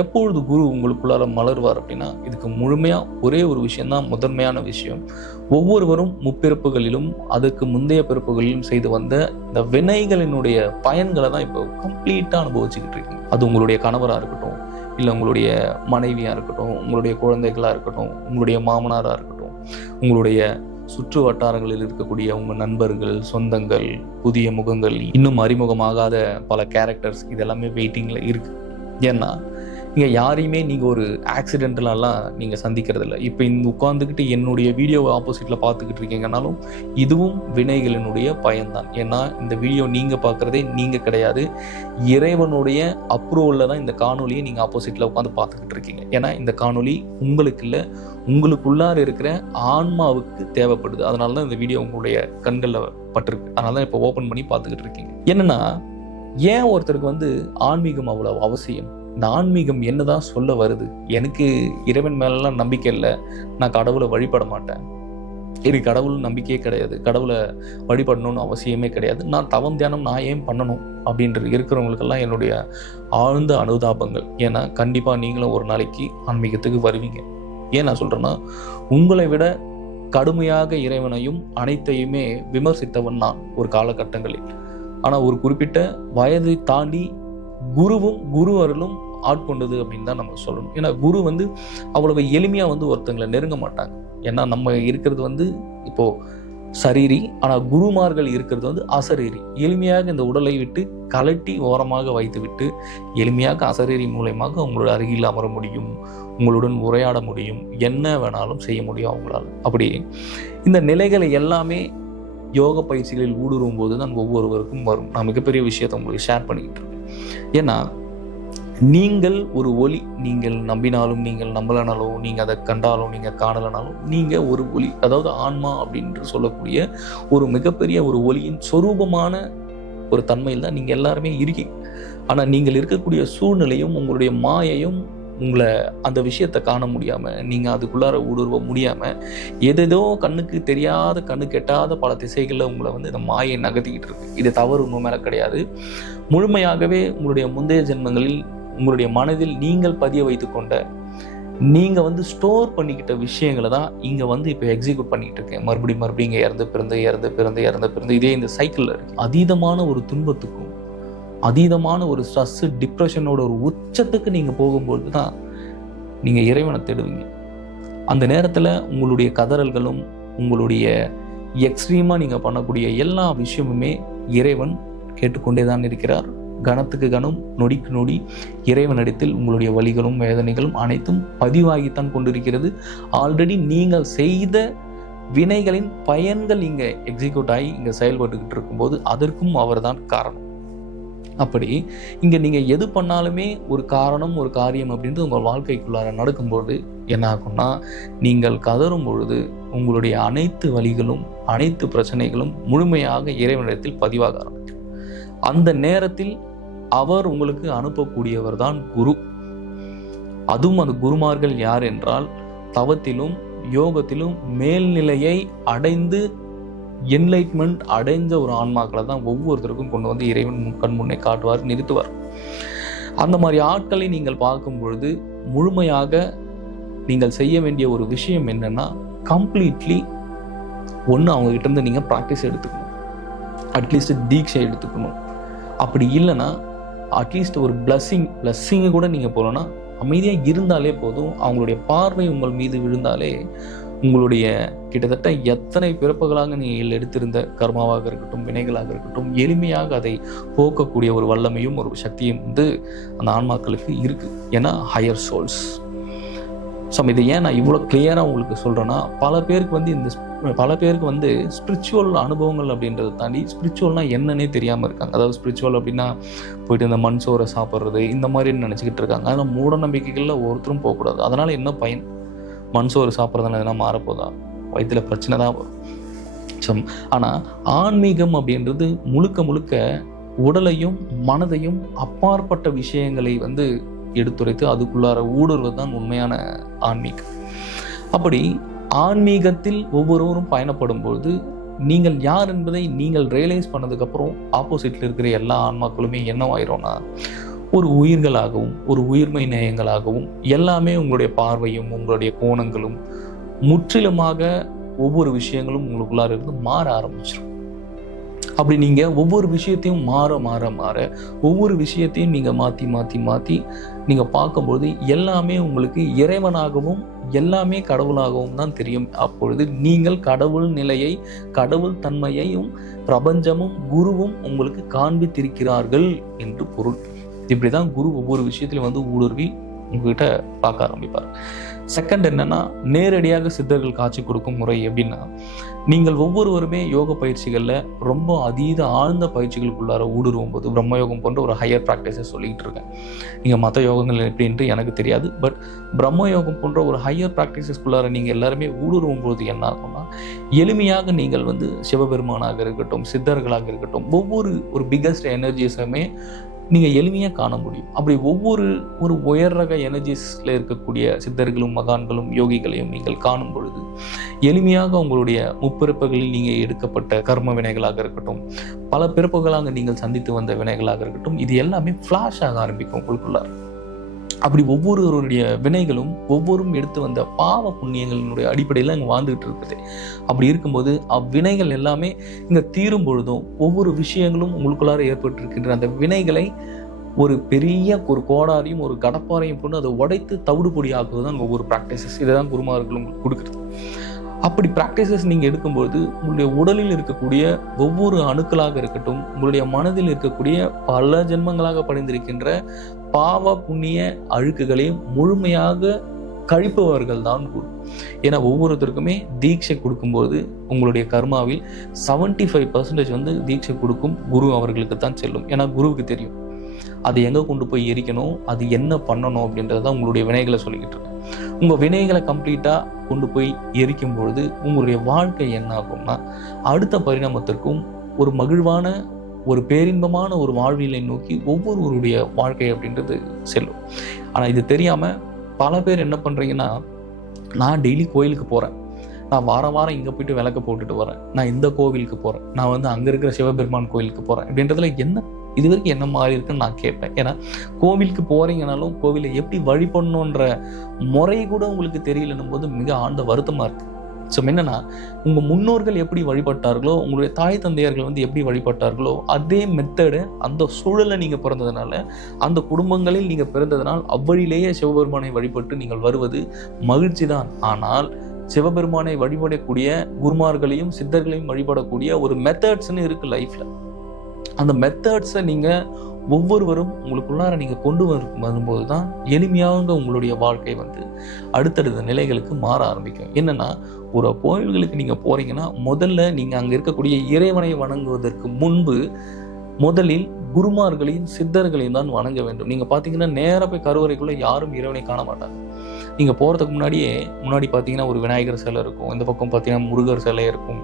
எப்பொழுது குரு உங்களுக்குள்ளார மலர்வார் அப்படின்னா, இதுக்கு முழுமையாக ஒரே ஒரு விஷயம்தான் முதன்மையான விஷயம். ஒவ்வொருவரும் முப்பிறப்புகளிலும் அதுக்கு முந்தைய பிறப்புகளிலும் செய்து வந்த இந்த வினைகளினுடைய பயன்களை தான் இப்போ கம்ப்ளீட்டாக அனுபவிச்சுக்கிட்டு இருக்கீங்க. அது உங்களுடைய கணவராக இருக்கட்டும், இல்லை உங்களுடைய மனைவியாக இருக்கட்டும், உங்களுடைய குழந்தைகளாக இருக்கட்டும், உங்களுடைய மாமனாராக இருக்கட்டும், உங்களுடைய சுற்று வட்டாரங்களில் இருக்கக்கூடிய உங்கள் நண்பர்கள், சொந்தங்கள், புதிய முகங்கள், இன்னும் அறிமுகமாகாத பல கேரக்டர்ஸ், இதெல்லாமே வெயிட்டிங்கில் இருக்குது. ஏன்னா இங்கே யாரையுமே நீங்கள் ஒரு ஆக்சிடென்டலெல்லாம் நீங்கள் சந்திக்கிறது இல்லை. இப்போ இந்த உட்காந்துக்கிட்டு என்னுடைய வீடியோவை ஆப்போசிட்டில் பார்த்துக்கிட்டு இருக்கீங்கன்னாலும் இதுவும் வினைகளினுடைய பயன்தான். ஏன்னா இந்த வீடியோ நீங்கள் பார்க்குறதே நீங்கள் கிடையாது, இறைவனுடைய அப்ரூவலில் தான் இந்த காணொலியை நீங்கள் ஆப்போசிட்டில் உட்காந்து பார்த்துக்கிட்டு இருக்கீங்க. ஏன்னா இந்த காணொலி உங்களுக்கு இல்லை, உங்களுக்குள்ளார இருக்கிற ஆன்மாவுக்கு தேவைப்படுது. அதனால தான் இந்த வீடியோ உங்களுடைய கண்களில் பட்டிருக்கு. அதனால தான் இப்போ ஓப்பன் பண்ணி பார்த்துக்கிட்டு இருக்கீங்க. என்னென்னா, ஏன் ஒருத்தருக்கு ஆன்மீகம் அவ்வளோ அவசியம்? இந்த ஆன்மீகம் என்னதான் சொல்ல வருது? எனக்கு இறைவன் மேலெல்லாம் நம்பிக்கை இல்லை, நான் கடவுளை வழிபட மாட்டேன், எனக்கு கடவுள் நம்பிக்கையே கிடையாது, கடவுளை வழிபடணும்னு அவசியமே கிடையாது, நான் தவம் தியானம் நான் ஏன் பண்ணணும் அப்படின்ற இருக்கிறவங்களுக்கெல்லாம் என்னுடைய ஆழ்ந்த அனுதாபங்கள். ஏன்னா கண்டிப்பாக நீங்களும் ஒரு நாளைக்கு ஆன்மீகத்துக்கு வருவீங்க. ஏன் நான் சொல்கிறேன்னா, உங்களை விட கடுமையாக இறைவனையும் அனைத்தையுமே விமர்சித்தவன் நான் ஒரு காலகட்டங்களில். ஆனால் ஒரு குறிப்பிட்ட வயதை தாண்டி குருவும் குரு அருளும் ஆட்கொண்டது அப்படின்னு தான் நம்ம சொல்லணும். ஏன்னா குரு அவ்வளவு எளிமையாக ஒருத்தங்களை நெருங்க மாட்டாங்க. ஏன்னா நம்ம இருக்கிறது இப்போது சரீரி, ஆனால் குருமார்கள் இருக்கிறது அசரீரி. எளிமையாக இந்த உடலை விட்டு கலட்டி ஓரமாக வைத்து விட்டு எளிமையாக அசரீரி மூலயமாக உங்களோட அருகில் அமர முடியும், உங்களுடன் உரையாட முடியும், என்ன வேணாலும் செய்ய முடியும் அவங்களால. அப்படி இந்த நிலைகளை எல்லாமே யோக பயிற்சிகளில் ஊடுருவும் போது தான் ஒவ்வொருவருக்கும் வரும். நான் மிகப்பெரிய விஷயத்தை உங்களுக்கு ஷேர் பண்ணிக்கிட்டு இருக்கேன். ஏன்னா நீங்கள் ஒரு ஒளி, நீங்கள் நம்பினாலும் நீங்கள் நம்பலனாலும், நீங்கள் அதை கண்டாலும் நீங்கள் காணலனாலும், நீங்கள் ஒரு ஒளி, அதாவது ஆன்மா அப்படின்னு சொல்லக்கூடிய ஒரு மிகப்பெரிய ஒரு ஒளியின் சொரூபமான ஒரு தன்மையில் தான் நீங்கள் எல்லாருமே இருக்கீங்க. ஆனால் நீங்கள் இருக்கக்கூடிய சூழ்நிலையும் உங்களுடைய மாயையும் உங்களை அந்த விஷயத்தை காண முடியாமல், நீங்கள் அதுக்குள்ளார ஊடுருவ முடியாமல், எதேதோ கண்ணுக்கு தெரியாத, கண்ணுக்கு எட்டாத பல திசைகளில் உங்களை இந்த மாயை நகர்த்திக்கிட்டு இருக்கு. இது தவறு உண்மை மேலே கிடையாது. முழுமையாகவே உங்களுடைய முந்தைய ஜென்மங்களில் உங்களுடைய மனதில் நீங்கள் பதிய வைத்து கொண்ட, நீங்கள் ஸ்டோர் பண்ணிக்கிட்ட விஷயங்களை தான் இங்கே இப்போ எக்ஸிக்யூட் பண்ணிக்கிட்டு இருக்கேன். மறுபடியும் இங்கே இறந்து இதே இந்த சைக்கிளில் இருக்கு. அதீதமான ஒரு துன்பத்துக்கும் அதீதமான ஒரு ஸ்ட்ரெஸ், டிப்ரெஷனோட ஒரு உச்சத்துக்கு நீங்கள் போகும்போது தான் நீங்கள் இறைவனை தேடுவீங்க. அந்த நேரத்தில் உங்களுடைய கதறல்களும் உங்களுடைய எக்ஸ்ட்ரீமாக நீங்கள் பண்ணக்கூடிய எல்லா விஷயமுமே இறைவன் கேட்டுக்கொண்டே தான் இருக்கிறார். கணத்துக்கு கணம், நொடிக்கு நொடி இறைவனிடத்தில் உங்களுடைய வலிகளும் வேதனைகளும் அனைத்தும் பதிவாகித்தான் கொண்டிருக்கிறது. ஆல்ரெடி நீங்கள் செய்த வினைகளின் பயன்கள் இங்கே எக்ஸிக்யூட் ஆகி இங்கே செயல்பட்டுக்கிட்டு இருக்கும்போது அதற்கும் அவர் தான் காரணம். அப்படி இங்கே நீங்கள் எது பண்ணாலுமே ஒரு காரணம், ஒரு காரியம் அப்படின்றது உங்கள் வாழ்க்கைக்குள்ளார நடக்கும்போது என்ன ஆகும்னா, நீங்கள் கதறும் பொழுது உங்களுடைய அனைத்து வலிகளும் அனைத்து பிரச்சனைகளும் முழுமையாக இறைவனிடத்தில் பதிவாக ஆரம்பிக்கும். அந்த நேரத்தில் அவர் உங்களுக்கு அனுப்பக்கூடியவர் தான் குரு. அதுவும் அந்த குருமார்கள் யார் என்றால், தவத்திலும் யோகத்திலும் மேல்நிலையை அடைந்து என்லைட்மெண்ட் அடைஞ்ச ஒரு ஆன்மாக்களை தான் ஒவ்வொருத்தருக்கும் கொண்டு இறைவன் கண் முன்னே காட்டுவார், நிறுத்துவார். அந்த மாதிரி ஆட்களை நீங்கள் பார்க்கும் பொழுது முழுமையாக நீங்கள் செய்ய வேண்டிய ஒரு விஷயம் என்னன்னா, கம்ப்ளீட்லி ஒன்று அவங்ககிட்ட இருந்து நீங்கள் ப்ராக்டிஸ் எடுத்துக்கணும், அட்லீஸ்ட் தீட்சை எடுத்துக்கணும். அப்படி இல்லைன்னா அட்லீஸ்ட் ஒரு பிளஸ்ஸிங்கு கூட நீங்கள் போகலன்னா அமைதியாக இருந்தாலே போதும். அவங்களுடைய பார்வை உங்கள் மீது விழுந்தாலே உங்களுடைய கிட்டத்தட்ட எத்தனை பிறப்புகளாக நீங்கள் எடுத்திருந்த கர்மாவாக இருக்கட்டும், வினைகளாக இருக்கட்டும், எளிமையாக அதை போக்கக்கூடிய ஒரு வல்லமையும் ஒரு சக்தியும் அந்த ஆன்மாக்களுக்கு இருக்குது. ஏன்னா ஹையர் சோல்ஸ். ஸோ இதை ஏன் நான் இவ்வளோ கிளியராக உங்களுக்கு சொல்கிறேன்னா, பல பேருக்கு ஸ்பிரிச்சுவல் அனுபவங்கள் அப்படின்றத தாண்டி ஸ்பிரிச்சுவல்னால் என்னன்னே தெரியாமல் இருக்காங்க. அதாவது ஸ்பிரிச்சுவல் அப்படின்னா போயிட்டு இந்த மண் சோறை சாப்பிட்றது இந்த மாதிரி நினச்சிக்கிட்டு இருக்காங்க. அதனால் மூட நம்பிக்கைகளில் ஒருத்தரும் போகக்கூடாது. அதனால் என்ன பயன்? மண் சோறு சாப்பிட்றதுனால எதனா மாறப்போதா? வயிற்றில் பிரச்சனை தான் வரும். ஸோ ஆனால் ஆன்மீகம் அப்படின்றது முழுக்க உடலையும் மனதையும் அப்பாற்பட்ட விஷயங்களை எடுத்துரைத்து அதுக்குள்ளார ஊடுருவது தான் உண்மையான ஆன்மீகம். அப்படி ஆன்மீகத்தில் ஒவ்வொருவரும் பயணப்படும் பொழுது நீங்கள் யார் என்பதை நீங்கள் ரியலைஸ் பண்ணதுக்கப்புறம் ஆப்போசிட்டில் இருக்கிற எல்லா ஆன்மாக்களுமே என்னவாயிரும்னா, ஒரு உயிர்களாகவும் ஒரு உயிர்மை நேயங்களாகவும் எல்லாமே உங்களுடைய பார்வையும் உங்களுடைய கோணங்களும் முற்றிலுமாக ஒவ்வொரு விஷயங்களும் உங்களுக்குள்ளார இருந்து மாற ஆரம்பிச்சிடும். அப்படி நீங்க ஒவ்வொரு விஷயத்தையும் மாற மாற மாற ஒவ்வொரு விஷயத்தையும் நீங்க மாத்தி மாத்தி மாத்தி நீங்க பார்க்கும்போது எல்லாமே உங்களுக்கு இறைவனாகவும் எல்லாமே கடவுளாகவும் தான் தெரியும். அப்பொழுது நீங்கள் கடவுள் நிலையை, கடவுள் தன்மையையும் பிரபஞ்சமும் குருவும் உங்களுக்கு காண்பித்திருக்கிறார்கள் என்று பொருள். இப்படிதான் குரு ஒவ்வொரு விஷயத்திலும் வந்து ஊடுருவி உங்ககிட்ட பார்க்க ஆரம்பிப்பார். செகண்ட் என்னன்னா, நேரடியாக சித்தர்கள் காட்சி கொடுக்கும் முறை எப்படின்னா, நீங்கள் ஒவ்வொருவருமே யோக பயிற்சிகள்ல ரொம்ப அதீத ஆழ்ந்த பயிற்சிகளுக்குள்ளார ஊடுருவும் போது, பிரம்மயோகம் போன்ற ஒரு ஹையர் ப்ராக்டிஸை சொல்லிக்கிட்டு இருக்கேன். நீங்க மற்ற யோகங்கள் எப்படின்ட்டு எனக்கு தெரியாது. பட் பிரம்மயோகம் போன்ற ஒரு ஹையர் ப்ராக்டிசஸ்குள்ளார நீங்க எல்லாருமே ஊடுருவும் போது என்ன ஆகும்னா, எளிமையாக நீங்கள் வந்து சிவபெருமானாக இருக்கட்டும், சித்தர்களாக இருக்கட்டும், ஒரு பிக்கஸ்ட் எனர்ஜிஸுமே நீங்க எளிமையா காண முடியும். அப்படி ஒரு உயர் ரக எனர்ஜிஸ்ல இருக்கக்கூடிய சித்தர்களும் மகான்களும் யோகிகளையும் நீங்கள் காணும் பொழுது எளிமையாக உங்களுடைய முப்பிறப்புகளில் நீங்க எடுக்கப்பட்ட கர்ம வினைகளாக இருக்கட்டும், பல பிறப்புகளாக நீங்கள் சந்தித்து வந்த வினைகளாக இருக்கட்டும், இது எல்லாமே ஃபிளாஷ் ஆக ஆரம்பிக்கும் உங்களுக்குள்ளார். அப்படி ஒவ்வொருவருடைய வினைகளும் ஒவ்வொரும் எடுத்து வந்த பாவ புண்ணியங்களினுடைய அடிப்படையில் அங்கே வாழ்ந்துகிட்டு இருக்குது. அப்படி இருக்கும்போது அவ்வினைகள் எல்லாமே இங்கே தீரும் பொழுதும் ஒவ்வொரு விஷயங்களும் உங்களுக்குள்ளார ஏற்பட்டிருக்கின்ற அந்த வினைகளை ஒரு பெரிய ஒரு கோடாரியும் ஒரு கடப்பாரையும் கொண்டு அதை உடைத்து தவிடு பொடி ஆக்குவது தான் ஒவ்வொரு ப்ராக்டிசஸ். இதை தான் குருமார்கள் உங்களுக்கு கொடுக்குறது. அப்படி ப்ராக்டிசஸ் நீங்கள் எடுக்கும்போது உங்களுடைய உடலில் இருக்கக்கூடிய ஒவ்வொரு அணுக்களாக இருக்கட்டும், உங்களுடைய மனதில் இருக்கக்கூடிய பல ஜென்மங்களாக படிந்திருக்கின்ற பாவ புண்ணிய அழுக்குகளையும் முழுமையாக கழிப்பவர்கள் தான் குரு. ஏன்னா ஒவ்வொருத்தருக்குமே தீட்சை கொடுக்கும்போது உங்களுடைய கர்மாவில் 75% வந்து தீட்சை கொடுக்கும் குரு அவர்களுக்கு தான் செல்லும். ஏன்னா குருவுக்கு தெரியும் அது எங்கே கொண்டு போய் எரிக்கணும், அது என்ன பண்ணணும் அப்படின்றது தான் உங்களுடைய வினைகளை சொல்லிக்கிட்டு இருக்கேன். உங்கள் வினைகளை கம்ப்ளீட்டாக கொண்டு போய் எரிக்கும் பொழுது உங்களுடைய வாழ்க்கை என்ன ஆகும்னா, அடுத்த பரிணாமத்திற்கும் ஒரு மகிழ்வான ஒரு பேரின்பமான ஒரு வாழ்வியலை நோக்கி ஒவ்வொருவருடைய வாழ்க்கை அப்படின்றது செல்லும். ஆனால் இது தெரியாமல் பல பேர் என்ன பண்ணுறீங்கன்னா, நான் டெய்லி கோயிலுக்கு போகிறேன், நான் வாரம் இங்கே போயிட்டு விளக்க போட்டுட்டு வரேன், நான் இந்த கோவிலுக்கு போகிறேன், நான் வந்து அங்கே இருக்கிற சிவபெருமான் கோயிலுக்கு போகிறேன் அப்படின்றதுல என்ன இது வரைக்கும் என்ன மாதிரி இருக்குன்னு நான் கேட்பேன். ஏன்னா கோவிலுக்கு போகிறீங்கனாலும் கோவிலை எப்படி வழிபடணுன்ற முறை கூட உங்களுக்கு தெரியலன்னும் போது மிக ஆழ்ந்த வருத்தமாக இருக்குது. ஸோ என்னன்னா, உங்கள் முன்னோர்கள் எப்படி வழிபட்டார்களோ, உங்களுடைய தாய் தந்தையர்கள் வந்து எப்படி வழிபட்டார்களோ அதே மெத்தடு அந்த சூழலை நீங்கள் பிறந்ததுனால, அந்த குடும்பங்களில் நீங்கள் பிறந்ததுனால் அவ்வழியிலேயே சிவபெருமானை வழிபட்டு நீங்கள் வருவது மகிழ்ச்சி தான். ஆனால் சிவபெருமானை வழிபடக்கூடிய குருமார்களையும் சித்தர்களையும் வழிபடக்கூடிய ஒரு மெத்தட்ஸ்ன்னு இருக்குது லைஃப்பில். அந்த மெத்தட்ஸை நீங்கள் ஒவ்வொருவரும் உங்களுக்குள்ளார நீங்கள் கொண்டு வரும்போது தான் எளிமையாக உங்களுடைய வாழ்க்கை வந்து அடுத்தடுத்த நிலைகளுக்கு மாற ஆரம்பிக்கும். என்னென்னா, ஒரு கோயில்களுக்கு நீங்கள் போகிறீங்கன்னா முதல்ல நீங்கள் அங்கே இருக்கக்கூடிய இறைவனை வணங்குவதற்கு முன்பு முதலில் குருமார்களையும் சித்தர்களையும் தான் வணங்க வேண்டும். நீங்கள் பார்த்தீங்கன்னா நேராக போய் கருவறைக்குள்ளே யாரும் இறைவனை காண மாட்டாங்க. நீங்கள் போகிறதுக்கு முன்னாடி பார்த்தீங்கன்னா ஒரு விநாயகர் சிலை இருக்கும், இந்த பக்கம் பார்த்தீங்கன்னா முருகர் சிலை இருக்கும்,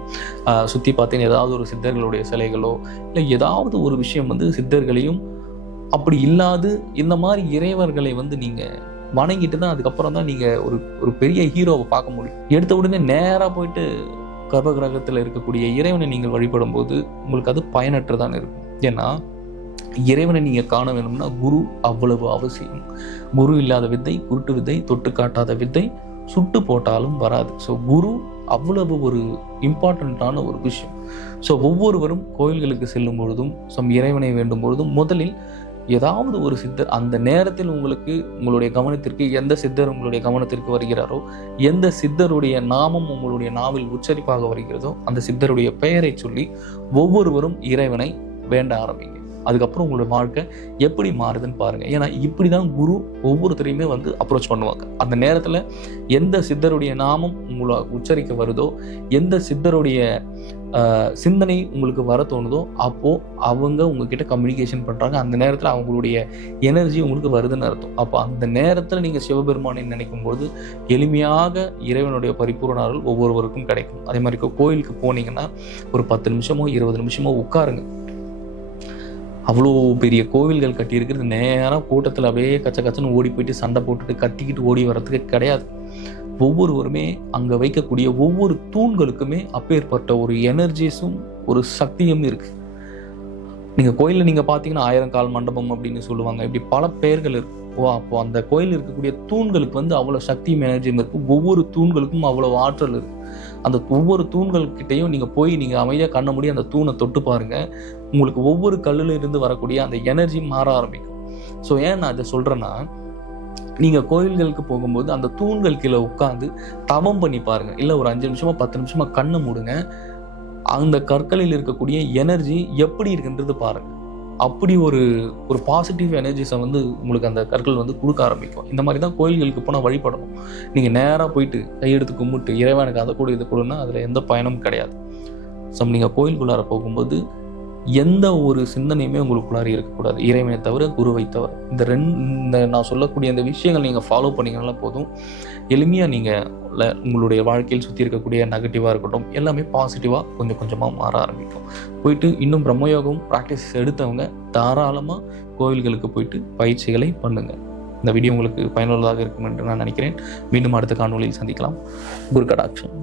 சுற்றி பார்த்தீங்கன்னா ஏதாவது ஒரு சித்தர்களுடைய சிலைகளோ இல்லை ஏதாவது ஒரு விஷயம் வந்து சித்தர்களையும் அப்படி இல்லாது இந்த மாதிரி இறைவர்களை வந்து நீங்கள் வணங்கிட்டு தான் அதுக்கப்புறம் தான் நீங்கள் ஒரு பெரிய ஹீரோவை பார்க்க முடியும். எடுத்த உடனே நேராக போயிட்டு கர்ப்பகிரகத்தில் இருக்கக்கூடிய இறைவனை நீங்கள் வழிபடும் போது உங்களுக்கு அது பயனற்றதான் இருக்கும். ஏன்னா இறைவனை நீங்கள் காண வேணும்னா குரு அவ்வளவு அவசியம். குரு இல்லாத வித்தை குருட்டு வித்தை, தொட்டு காட்டாத வித்தை சுட்டு போட்டாலும் வராது. ஸோ குரு அவ்வளவு ஒரு இம்பார்ட்டண்ட்டான ஒரு விஷயம். ஸோ ஒவ்வொருவரும் கோயில்களுக்கு செல்லும் பொழுதும் இறைவனை வேண்டும் பொழுதும் முதலில் ஏதாவது ஒரு சித்தர் அந்த நேரத்தில் உங்களுடைய கவனத்திற்கு எந்த சித்தர் உங்களுடைய கவனத்திற்கு வருகிறாரோ, எந்த சித்தருடைய நாமம் உங்களுடைய நாவில் உச்சரிப்பாக வருகிறதோ அந்த சித்தருடைய பெயரை சொல்லி ஒவ்வொருவரும் இறைவனை வேண்ட ஆரம்பிங்க. அதுக்கப்புறம் உங்களோட வாழ்க்கை எப்படி மாறுதுன்னு பாருங்க. ஏன்னா இப்படிதான் குரு ஒவ்வொருத்தரையுமே வந்து அப்ரோச் பண்ணுவாங்க. அந்த நேரத்தில் எந்த சித்தருடைய நாமம் உங்களை உச்சரிக்க வருதோ, எந்த சித்தருடைய சிந்தனை உங்களுக்கு வர தோணுதோ அப்போ அவங்க உங்ககிட்ட கம்யூனிகேஷன் பண்றாங்க. அந்த நேரத்தில் அவங்களுடைய எனர்ஜி உங்களுக்கு வருதுன்னு அர்த்தம். அப்போ அந்த நேரத்தில் நீங்க சிவபெருமானை நினைக்கும் போது எளிமையாக இறைவனுடைய பரிபூரண அருள் ஒவ்வொருவருக்கும் கிடைக்கும். அதே மாதிரி கோயிலுக்கு போனீங்கன்னா ஒரு 10 நிமிஷமோ 20 நிமிஷமோ உட்காருங்க. அவ்வளோ பெரிய கோவில்கள் கட்டியிருக்கிறது நேராக கூட்டத்தில் அப்படியே கச்சன்னு ஓடி போயிட்டு சண்டை போட்டுட்டு கத்திக்கிட்டு ஓடி வர்றதுக்கு கிடையாது. ஒவ்வொருவருமே அங்கே வைக்கக்கூடிய ஒவ்வொரு தூண்களுக்குமே அப்பேற்பட்ட ஒரு எனர்ஜிஸும் ஒரு சக்தியும் இருக்கு. நீங்கள் கோயிலில் நீங்கள் பார்த்தீங்கன்னா 1000 கால் மண்டபம் அப்படின்னு சொல்லுவாங்க. இப்படி பல பெயர்கள் இருக்கு. அப்போ அந்த கோயில் இருக்கக்கூடிய தூண்களுக்கு வந்து அவ்வளோ சக்தியும் எனர்ஜியும் இருக்குது. ஒவ்வொரு தூண்களுக்கும் அவ்வளோ ஆற்றல் இருக்குது. அந்த ஒவ்வொரு தூண்கள்கிட்டையும் நீங்கள் போய் நீங்கள் அமைதியாக கண்ண மூடி அந்த தூணை தொட்டு பாருங்கள். உங்களுக்கு ஒவ்வொரு கல்லில் இருந்து வரக்கூடிய அந்த எனர்ஜி மாற ஆரம்பிக்கும். ஸோ ஏன் நான் இதை சொல்கிறேன்னா, நீங்கள் கோயில்களுக்கு போகும்போது அந்த தூண்கள் கீழே உட்காந்து தவம் பண்ணி பாருங்கள். இல்லை ஒரு 5 நிமிஷமா 10 நிமிஷமா கண்ணை மூடுங்க. அந்த கற்களில் இருக்கக்கூடிய எனர்ஜி எப்படி இருக்குன்றது பாருங்கள். அப்படி ஒரு பாசிட்டிவ் எனர்ஜிஸை வந்து உங்களுக்கு அந்த கற்கள் வந்து கொடுக்க ஆரம்பிக்கும். இந்த மாதிரி தான் கோயில்களுக்கு போனால் வழிபடணும். நீங்கள் நேராக போயிட்டு கையெடுத்து கும்பிட்டு இறைவனுக்கு அதை கூட இது கொடுன்னா அதில் எந்த பயனும் கிடையாது. ஸோ நீங்கள் கோயிலுக்குள்ளார போகும்போது எந்த ஒரு சிந்தனையுமே உங்களுக்குள்ளார இருக்கக்கூடாது. இறைவனை தவிர, குருவை தவிர. இந்த நான் சொல்லக்கூடிய இந்த விஷயங்கள் நீங்கள் ஃபாலோ பண்ணிங்கன்னா போதும். எளிமையாக நீங்கள் உங்களுடைய வாழ்க்கையில் சுற்றி இருக்கக்கூடிய நெகட்டிவாக இருக்கட்டும் எல்லாமே பாசிட்டிவாக கொஞ்சம் கொஞ்சமாக மாற ஆரம்பிக்கும். போயிட்டு இன்னும் பிரம்மயோகம் ப்ராக்டிஸ் எடுத்தவங்க தாராளமாக கோயில்களுக்கு போயிட்டு பயிற்சிகளை பண்ணுங்கள். இந்த வீடியோ உங்களுக்கு பயனுள்ளதாக இருக்கும் என்று நான் நினைக்கிறேன். மீண்டும் அடுத்த காணொளியில் சந்திக்கலாம். குரு கடாட்சம்.